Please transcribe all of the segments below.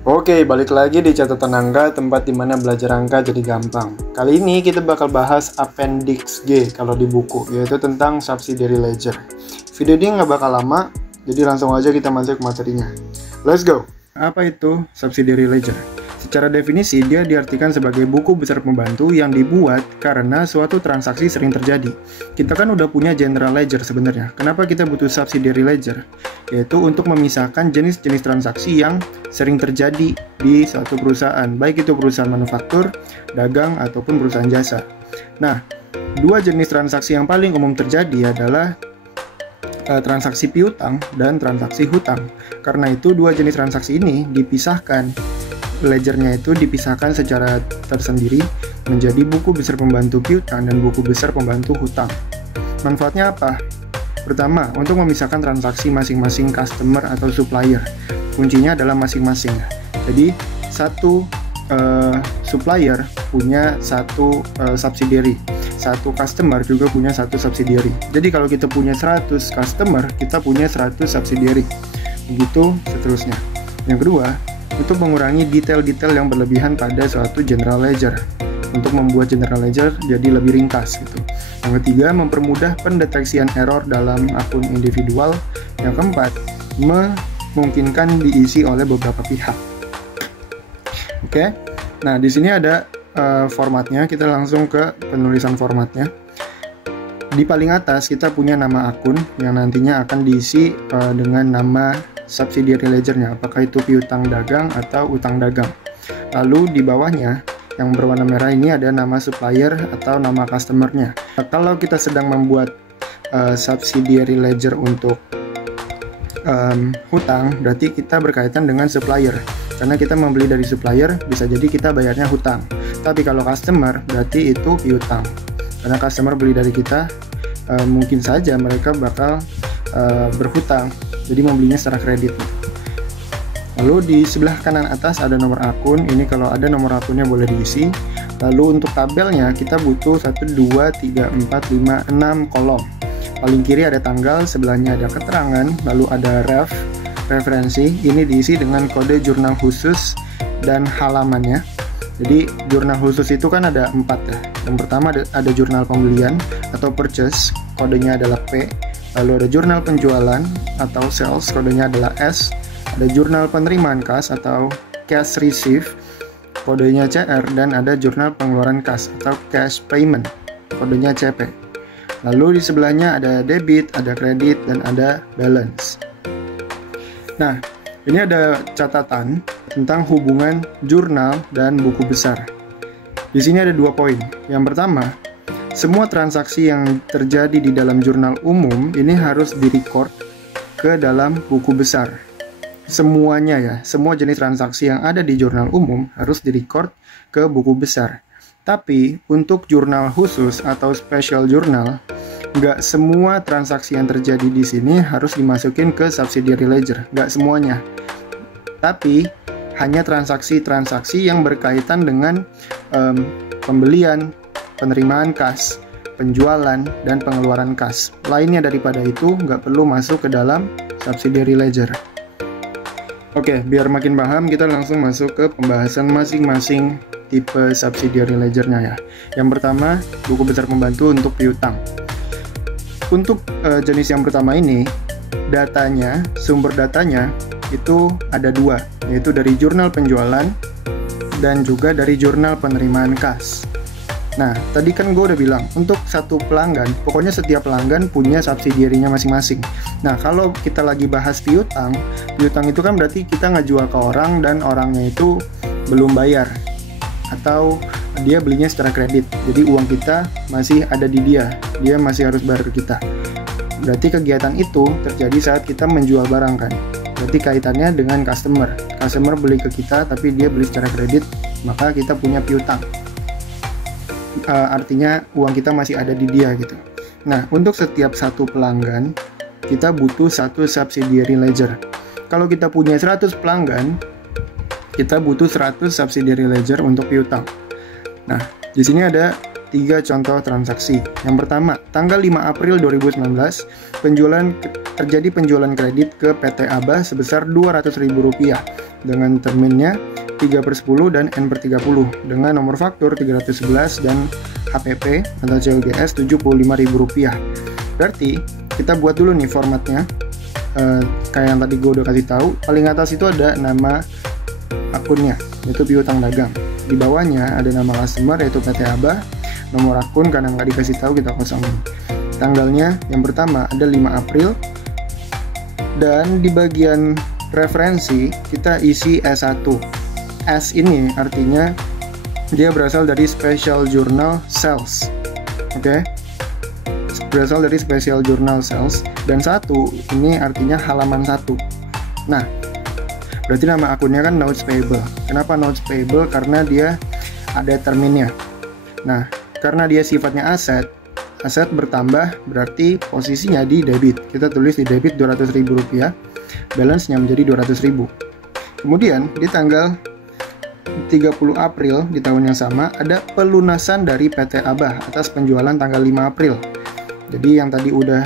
Oke, balik lagi di catatan angka, tempat dimana belajar angka jadi gampang. Kali ini kita bakal bahas Appendix G kalau di buku, yaitu tentang subsidiary ledger. Video ini nggak bakal lama, jadi langsung aja kita masuk ke materinya. Let's go! Apa itu subsidiary ledger? Secara definisi, dia diartikan sebagai buku besar pembantu yang dibuat karena suatu transaksi sering terjadi. Kita kan udah punya general ledger sebenarnya. Kenapa kita butuh subsidiary ledger? Yaitu untuk memisahkan jenis-jenis transaksi yang sering terjadi di suatu perusahaan, baik itu perusahaan manufaktur, dagang, ataupun perusahaan jasa. Nah, dua jenis transaksi yang paling umum terjadi adalah transaksi piutang dan transaksi hutang. Karena itu, dua jenis transaksi ini dipisahkan. Ledgernya itu dipisahkan secara tersendiri menjadi buku besar pembantu piutang dan buku besar pembantu hutang. Manfaatnya apa? Pertama, untuk memisahkan transaksi masing-masing customer atau supplier. Kuncinya adalah masing-masing. Jadi, satu supplier punya satu subsidiary. Satu customer juga punya satu subsidiary. Jadi, kalau kita punya 100 customer, kita punya 100 subsidiary. Begitu seterusnya. Yang kedua, untuk mengurangi detail-detail yang berlebihan pada suatu general ledger, untuk membuat general ledger jadi lebih ringkas gitu. Yang ketiga, mempermudah pendeteksian error dalam akun individual. Yang keempat, memungkinkan diisi oleh beberapa pihak. Oke, nah di sini ada formatnya. Kita langsung ke penulisan formatnya. Di paling atas kita punya nama akun yang nantinya akan diisi dengan nama subsidiary ledgernya, apakah itu piutang dagang atau utang dagang. Lalu di bawahnya yang berwarna merah ini ada nama supplier atau nama customernya. Nah, kalau kita sedang membuat subsidiary ledger untuk hutang, berarti kita berkaitan dengan supplier. Karena kita membeli dari supplier, bisa jadi kita bayarnya hutang. Tapi kalau customer, berarti itu piutang. Karena customer beli dari kita, mungkin saja mereka bakal berhutang. Jadi membelinya secara kredit. Lalu di sebelah kanan atas ada nomor akun. Ini kalau ada nomor akunnya boleh diisi. Lalu untuk tabelnya kita butuh 1, 2, 3, 4, 5, 6 kolom. Paling kiri ada tanggal, sebelahnya ada keterangan, lalu ada referensi. Ini diisi dengan kode jurnal khusus dan halamannya. Jadi jurnal khusus itu kan ada 4 ya. Yang pertama ada jurnal pembelian atau purchase, kodenya adalah P. Lalu ada jurnal penjualan atau sales, kodenya adalah S. Ada jurnal penerimaan kas atau cash receive, kodenya CR. Dan ada jurnal pengeluaran kas atau cash payment, kodenya CP. Lalu di sebelahnya ada debit, ada kredit, dan ada balance. Nah, ini ada catatan tentang hubungan jurnal dan buku besar. Di sini ada 2 poin. Yang pertama, semua transaksi yang terjadi di dalam jurnal umum ini harus direcord ke dalam buku besar. Semuanya ya, semua jenis transaksi yang ada di jurnal umum harus direcord ke buku besar. Tapi untuk jurnal khusus atau special journal, nggak semua transaksi yang terjadi di sini harus dimasukin ke subsidiary ledger. Nggak semuanya. Tapi hanya transaksi-transaksi yang berkaitan dengan pembelian, penerimaan kas, penjualan, dan pengeluaran kas. Lainnya daripada itu nggak perlu masuk ke dalam subsidiary ledger. Oke, biar makin paham, kita langsung masuk ke pembahasan masing-masing tipe subsidiary ledgernya ya. Yang pertama, buku besar pembantu untuk piutang. Untuk jenis yang pertama ini, datanya, sumber datanya itu ada 2, yaitu dari jurnal penjualan dan juga dari jurnal penerimaan kas. Nah, tadi kan gue udah bilang, untuk satu pelanggan, pokoknya setiap pelanggan punya subsidiary-nya masing-masing. Nah, kalau kita lagi bahas piutang itu kan berarti kita ngejual ke orang dan orangnya itu belum bayar. Atau dia belinya secara kredit, jadi uang kita masih ada di dia masih harus bayar ke kita. Berarti kegiatan itu terjadi saat kita menjual barang kan. Berarti kaitannya dengan customer beli ke kita tapi dia beli secara kredit, maka kita punya piutang. Artinya uang kita masih ada di dia gitu. Nah, untuk setiap satu pelanggan kita butuh satu subsidiary ledger. Kalau kita punya 100 pelanggan, kita butuh 100 subsidiary ledger untuk piutang. Nah, di sini ada 3 contoh transaksi. Yang pertama, tanggal 5 April 2019, terjadi penjualan kredit ke PT Abah sebesar Rp200.000 dengan terminnya 3/10 dan N/30 dengan nomor faktur 311 dan HPP atau COGS Rp75.000. Berarti kita buat dulu nih formatnya. Kayak yang tadi gue udah kasih tahu, paling atas itu ada nama akunnya, yaitu piutang dagang. Di bawahnya ada nama customer, yaitu PT Abah. Nomor akun karena nggak dikasih tahu, kita kosongin. Tanggalnya yang pertama ada 5 April, dan di bagian referensi kita isi S1. S ini artinya dia berasal dari Special Journal Sales. Oke? Berasal dari Special Journal Sales, dan 1 ini artinya halaman 1. Nah, berarti nama akunnya kan Notes Payable. Kenapa Notes Payable? Karena dia ada terminnya. Nah, karena dia sifatnya aset bertambah, berarti posisinya di debit. Kita tulis di debit Rp200.000, balance-nya menjadi Rp200.000. Kemudian di tanggal 30 April di tahun yang sama ada pelunasan dari PT Abah atas penjualan tanggal 5 April. Jadi yang tadi udah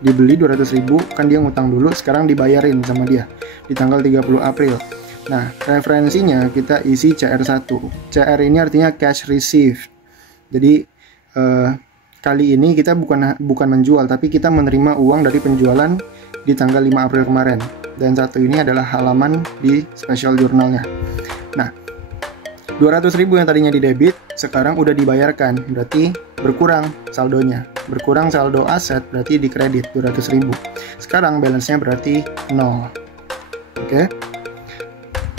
dibeli Rp200.000, kan dia ngutang dulu, sekarang dibayarin sama dia di tanggal 30 April. Nah, referensinya kita isi CR1. CR ini artinya cash received. Jadi kali ini kita bukan menjual, tapi kita menerima uang dari penjualan di tanggal 5 April kemarin. Dan 1 ini adalah halaman di special journalnya. Nah, Rp200.000 yang tadinya di debit sekarang udah dibayarkan, berarti berkurang saldonya. Berkurang saldo aset berarti di kredit Rp200.000. Sekarang balance-nya berarti 0. Oke.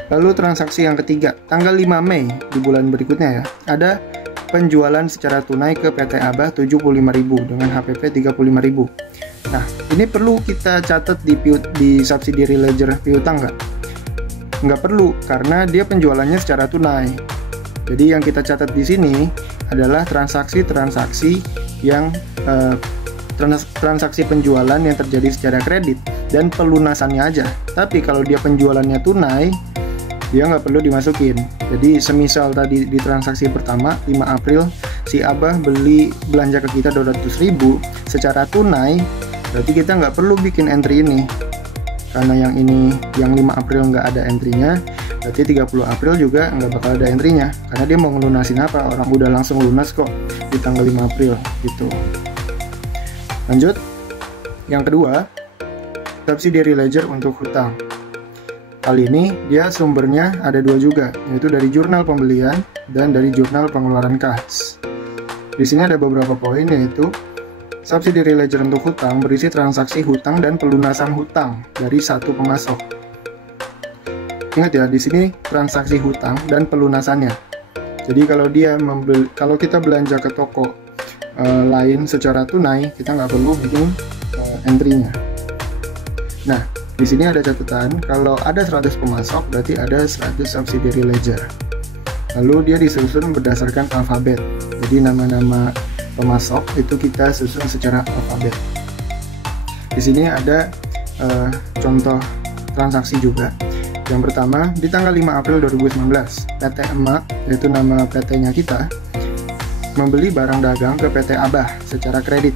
Lalu transaksi yang ketiga, tanggal 5 Mei di bulan berikutnya ya, ada penjualan secara tunai ke PT Abah Rp75.000 dengan HPP Rp35.000. Nah, ini perlu kita catat di subsidiary ledger piutang nggak perlu, karena dia penjualannya secara tunai. Jadi yang kita catat di sini adalah transaksi-transaksi yang transaksi penjualan yang terjadi secara kredit dan pelunasannya aja. Tapi kalau dia penjualannya tunai, dia nggak perlu dimasukin. Jadi semisal tadi di transaksi pertama 5 April si Abah belanja ke kita Rp200.000 secara tunai, berarti kita nggak perlu bikin entry ini. Karena yang 5 April nggak ada entry-nya, berarti 30 April juga nggak bakal ada entry-nya. Karena dia mau ngelunasin apa? Orang udah langsung lunas kok di tanggal 5 April gitu. Lanjut. Yang kedua, subsidiary ledger untuk hutang. Kali ini dia sumbernya ada 2 juga, yaitu dari jurnal pembelian dan dari jurnal pengeluaran kas. Di sini ada beberapa poin, yaitu subsidiary ledger untuk hutang berisi transaksi hutang dan pelunasan hutang dari satu pemasok. Ingat ya, di sini transaksi hutang dan pelunasannya. Jadi kalau kita belanja ke toko lain secara tunai, kita nggak perlu bikin entry-nya. Nah, di sini ada catatan, kalau ada 100 pemasok, berarti ada 100 subsidiary ledger. Lalu dia disusun berdasarkan alfabet. Jadi nama-nama pemasok itu kita susun secara alfabet. Di sini ada contoh transaksi juga. Yang pertama, di tanggal 5 April 2019, PT Emak, yaitu nama PT-nya kita, membeli barang dagang ke PT Abah secara kredit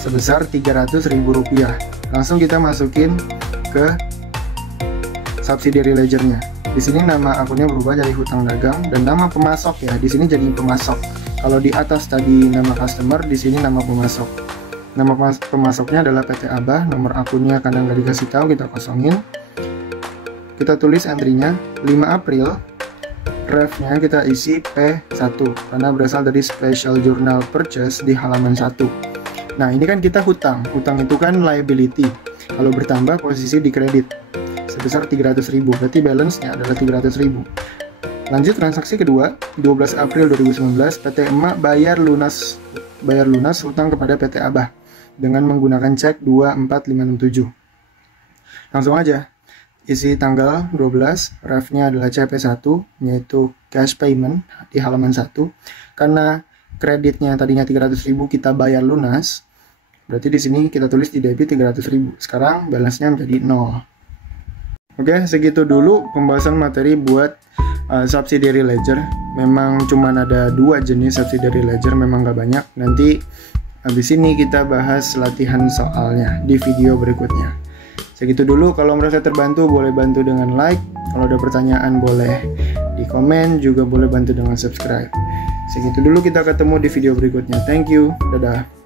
sebesar Rp300.000. Langsung kita masukin ke subsidiary ledger-nya. Di sini nama akunnya berubah jadi hutang dagang, dan nama pemasok ya, di sini jadi pemasok. Kalau di atas tadi nama customer, di sini nama pemasok. Nama pemasoknya adalah PT Abah, nomor akunnya kadang nggak dikasih tahu, kita kosongin. Kita tulis entry-nya 5 April, ref-nya kita isi P1 karena berasal dari Special Journal Purchase di halaman 1. Nah, ini kan kita hutang. Hutang itu kan liability. Kalau bertambah posisi di kredit sebesar Rp300.000, berarti balance-nya adalah Rp300.000. Lanjut transaksi kedua, 12 April 2019, PT Emak bayar lunas hutang kepada PT Abah dengan menggunakan cek 24567. Langsung aja, isi tanggal 12, ref-nya adalah CP1, yaitu cash payment di halaman 1. Karena kreditnya tadinya Rp300.000, kita bayar lunas, berarti di sini kita tulis di debit Rp300.000. Sekarang balance-nya menjadi 0. Oke, segitu dulu pembahasan materi buat subsidiary ledger. Memang cuma ada 2 jenis subsidiary ledger, memang nggak banyak. Nanti habis ini kita bahas latihan soalnya di video berikutnya. Segitu dulu. Kalau merasa terbantu boleh bantu dengan like, kalau ada pertanyaan boleh di komen, juga boleh bantu dengan subscribe. Segitu dulu, kita ketemu di video berikutnya. Thank you, dadah.